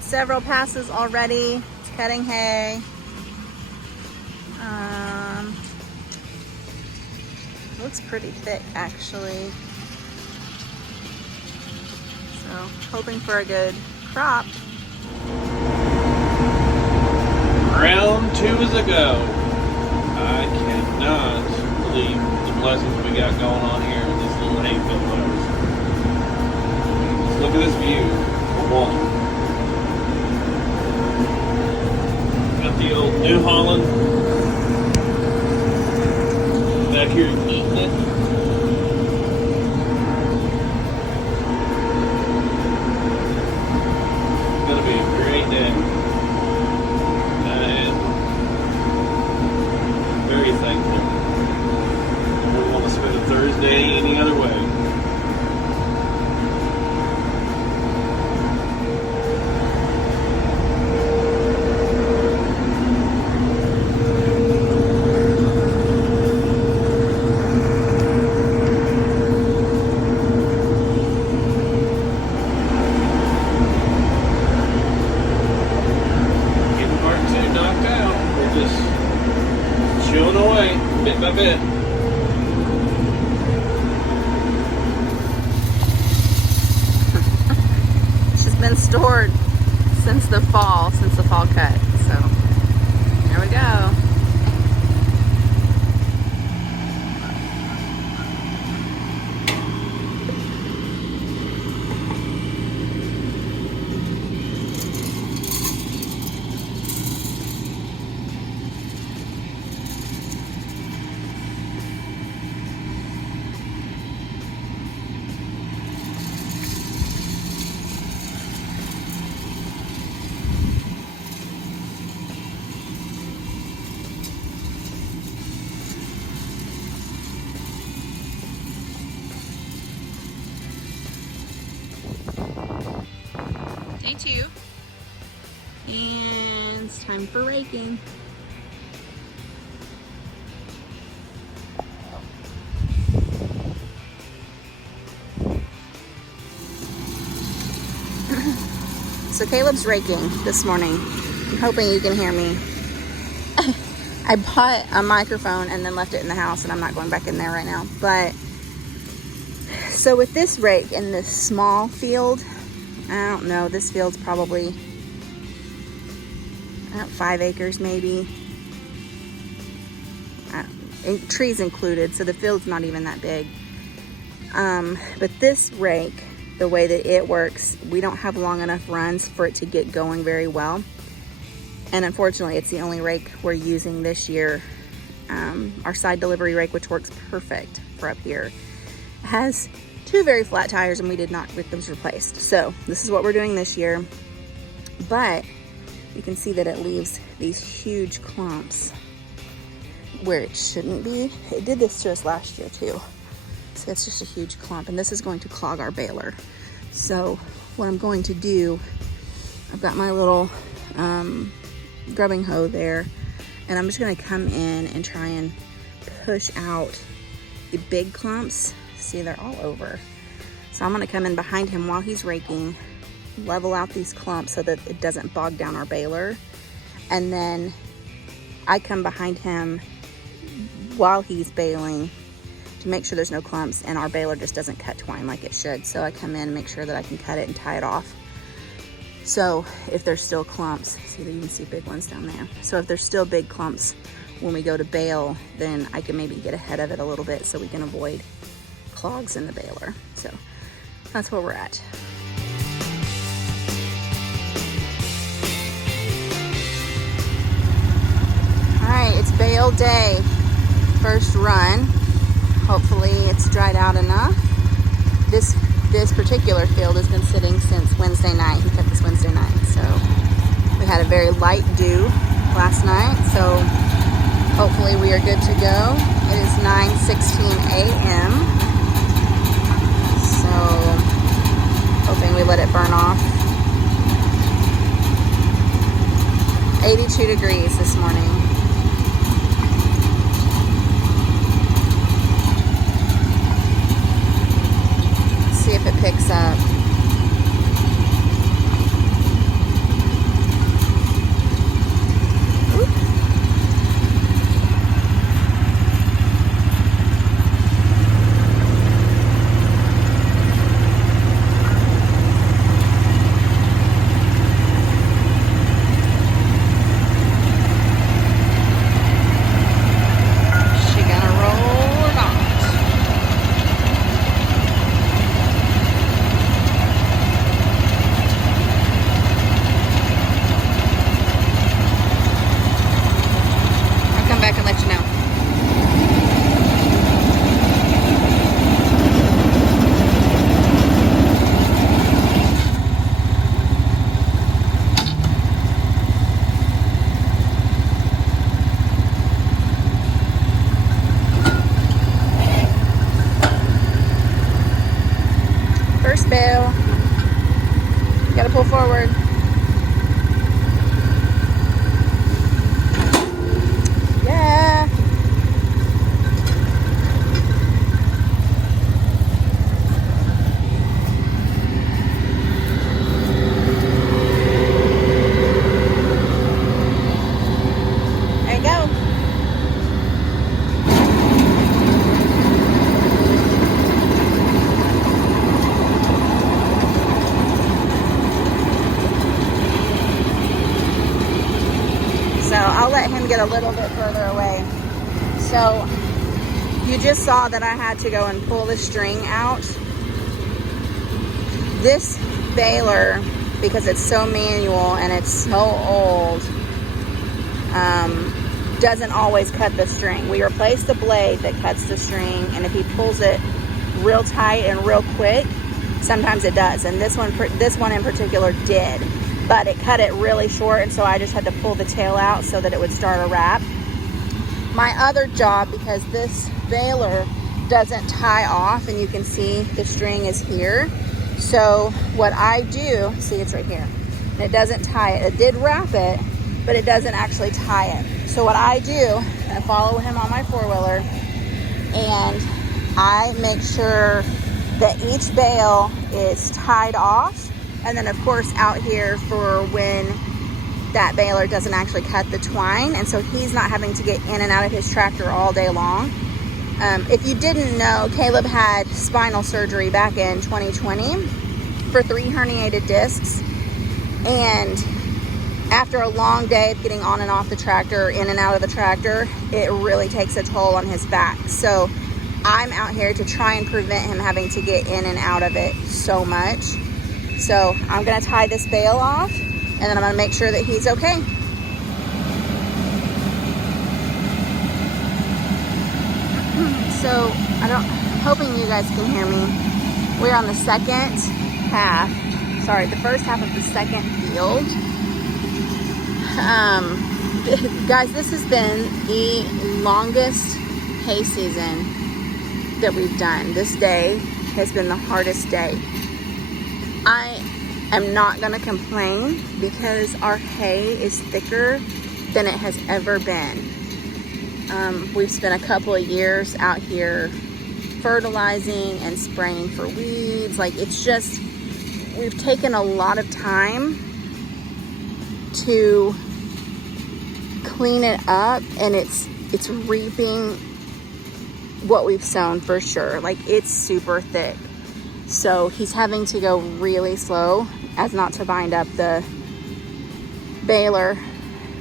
made several passes already. It's cutting hay. Looks pretty thick actually. So hoping for a good crop. Round 2 is a go. I cannot believe the blessings we got going on here in this little hay field. Just look at this view for one. Got the old New Holland back here eating it. It's gonna be a great day. Very thankful. I wouldn't want to spend a Thursday any other way. Getting part 2 knocked out. We're just chewing away, bit by bit. She's been stored since the fall cut. So there we go. Day 2. And it's time for raking. So Caleb's raking this morning. I'm hoping you can hear me. I bought a microphone and then left it in the house, and I'm not going back in there right now. But so with this rake in this small field, I don't know, this field's probably 5 acres maybe. Trees included, so the field's not even that big. But this rake, the way that it works, we don't have long enough runs for it to get going very well. And unfortunately, it's the only rake we're using this year. Our side delivery rake, which works perfect for up here, has 2 very flat tires, and we did not get those replaced. So this is what we're doing this year. But you can see that it leaves these huge clumps where it shouldn't be. It did this to us last year too. So it's just a huge clump, and this is going to clog our baler. So what I'm going to do, I've got my little grubbing hoe there, and I'm just going to come in and try and push out the big clumps. See, they're all over. So I'm going to come in behind him while he's raking, level out these clumps so that it doesn't bog down our baler, and then I come behind him while he's baling to make sure there's no clumps and our baler just doesn't cut twine like it should. So I come in and make sure that I can cut it and tie it off. So if there's still clumps, see, you can see big ones down there. So if there's still big clumps when we go to bale, then I can maybe get ahead of it a little bit so we can avoid clogs in the baler. So that's where we're at. All right, it's bale day. First run. Hopefully it's dried out enough. This particular field has been sitting since Wednesday night. He cut this Wednesday night. So we had a very light dew last night. So hopefully we are good to go. It is 9:16 a.m. So hoping we let it burn off. 82 degrees this morning. See if it picks up. Pull forward. Yeah. There you go. So I'll let him get a little bit further away. So you just saw that I had to go and pull the string out. This baler, because it's so manual and it's so old, doesn't always cut the string. We replaced the blade that cuts the string, and if he pulls it real tight and real quick, sometimes it does. And this one in particular did, but it cut it really short, and so I just had to pull the tail out so that it would start a wrap. My other job, because this baler doesn't tie off, and you can see the string is here. So what I do, see, it's right here. It doesn't tie it. It did wrap it, but it doesn't actually tie it. So what I do, I follow him on my four-wheeler, and I make sure that each bale is tied off. And then of course out here for when that baler doesn't actually cut the twine. And so he's not having to get in and out of his tractor all day long. If you didn't know, Caleb had spinal surgery back in 2020 for 3 herniated discs. And after a long day of getting on and off the tractor, in and out of the tractor, it really takes a toll on his back. So I'm out here to try and prevent him having to get in and out of it so much. So I'm gonna tie this bale off, and then I'm gonna make sure that he's okay. So I'm hoping you guys can hear me. We're on the second half, the first half of the second field. Guys, this has been the longest hay season that we've done. This day has been the hardest day. I am not gonna complain because our hay is thicker than it has ever been. We've spent a couple of years out here fertilizing and spraying for weeds. Like, it's just, we've taken a lot of time to clean it up, and it's reaping what we've sown for sure. Like, it's super thick. So he's having to go really slow as not to bind up the baler.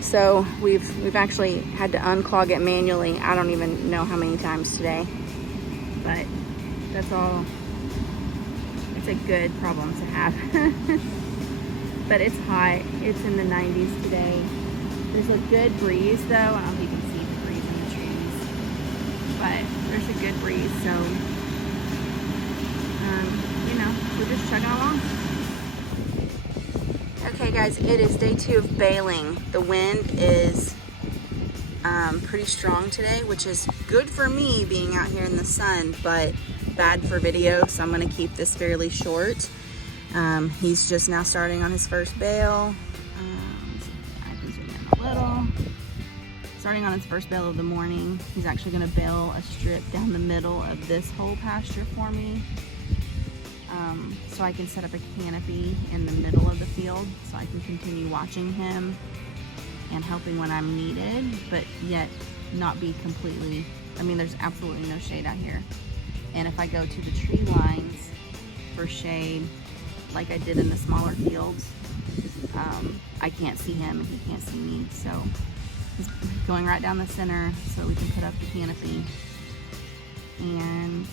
So we've actually had to unclog it manually. I don't even know how many times today, but that's all. It's a good problem to have. But it's hot. It's in the 90s today. There's a good breeze though. I don't know if you can see the breeze in the trees, but there's a good breeze. So, you know, we're just chugging along. Okay guys, it is day 2 of baling. The wind is pretty strong today, which is good for me being out here in the sun, but bad for video, so I'm gonna keep this fairly short. He's just now starting on his first bale. I can zoom in a little. Starting on his first bale of the morning. He's actually gonna bale a strip down the middle of this whole pasture for me. So I can set up a canopy in the middle of the field so I can continue watching him and helping when I'm needed, but yet not be completely, I mean, there's absolutely no shade out here. And if I go to the tree lines for shade, like I did in the smaller fields, I can't see him and he can't see me. So he's going right down the center so we can put up the canopy. And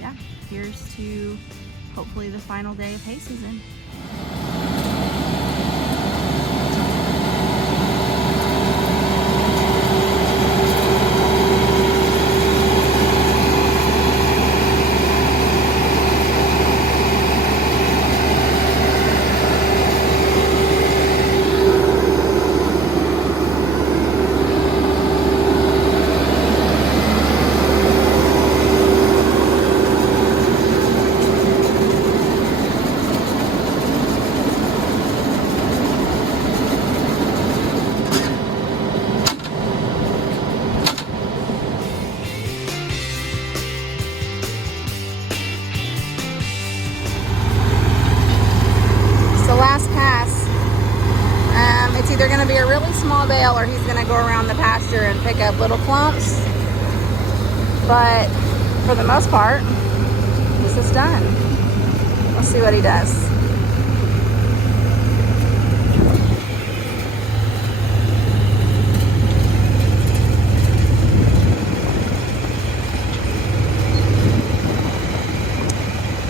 yeah, here's to hopefully the final day of hay season. small bale or he's gonna go around the pasture and pick up little clumps. But for the most part, this is done. Let's see what he does.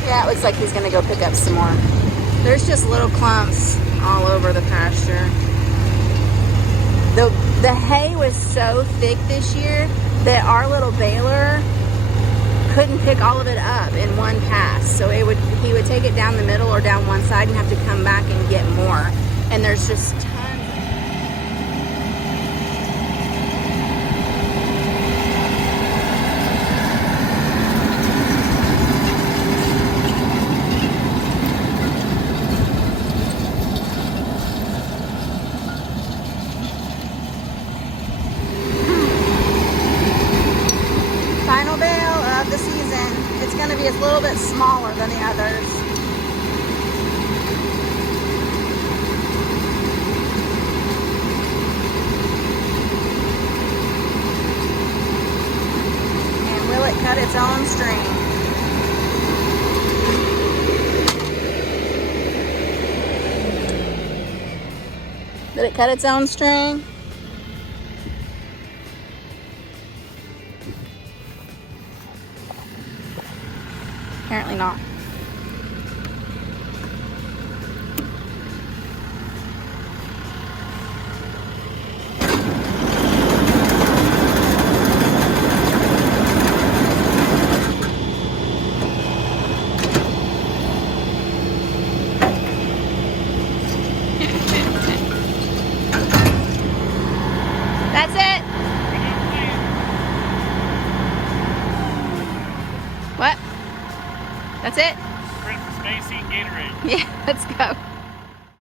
Yeah, it looks like he's gonna go pick up some more. There's just little clumps all over the pasture. The hay was so thick this year that our little baler couldn't pick all of it up in one pass. So he would take it down the middle or down one side and have to come back and get more. And there's just tons. Final bale of the season. It's going to be a little bit smaller than the others. And will it cut its own string? Did it cut its own string? Apparently not. That's it? What? That's it? Sprint for Spacey, Gatorade. Yeah, let's go.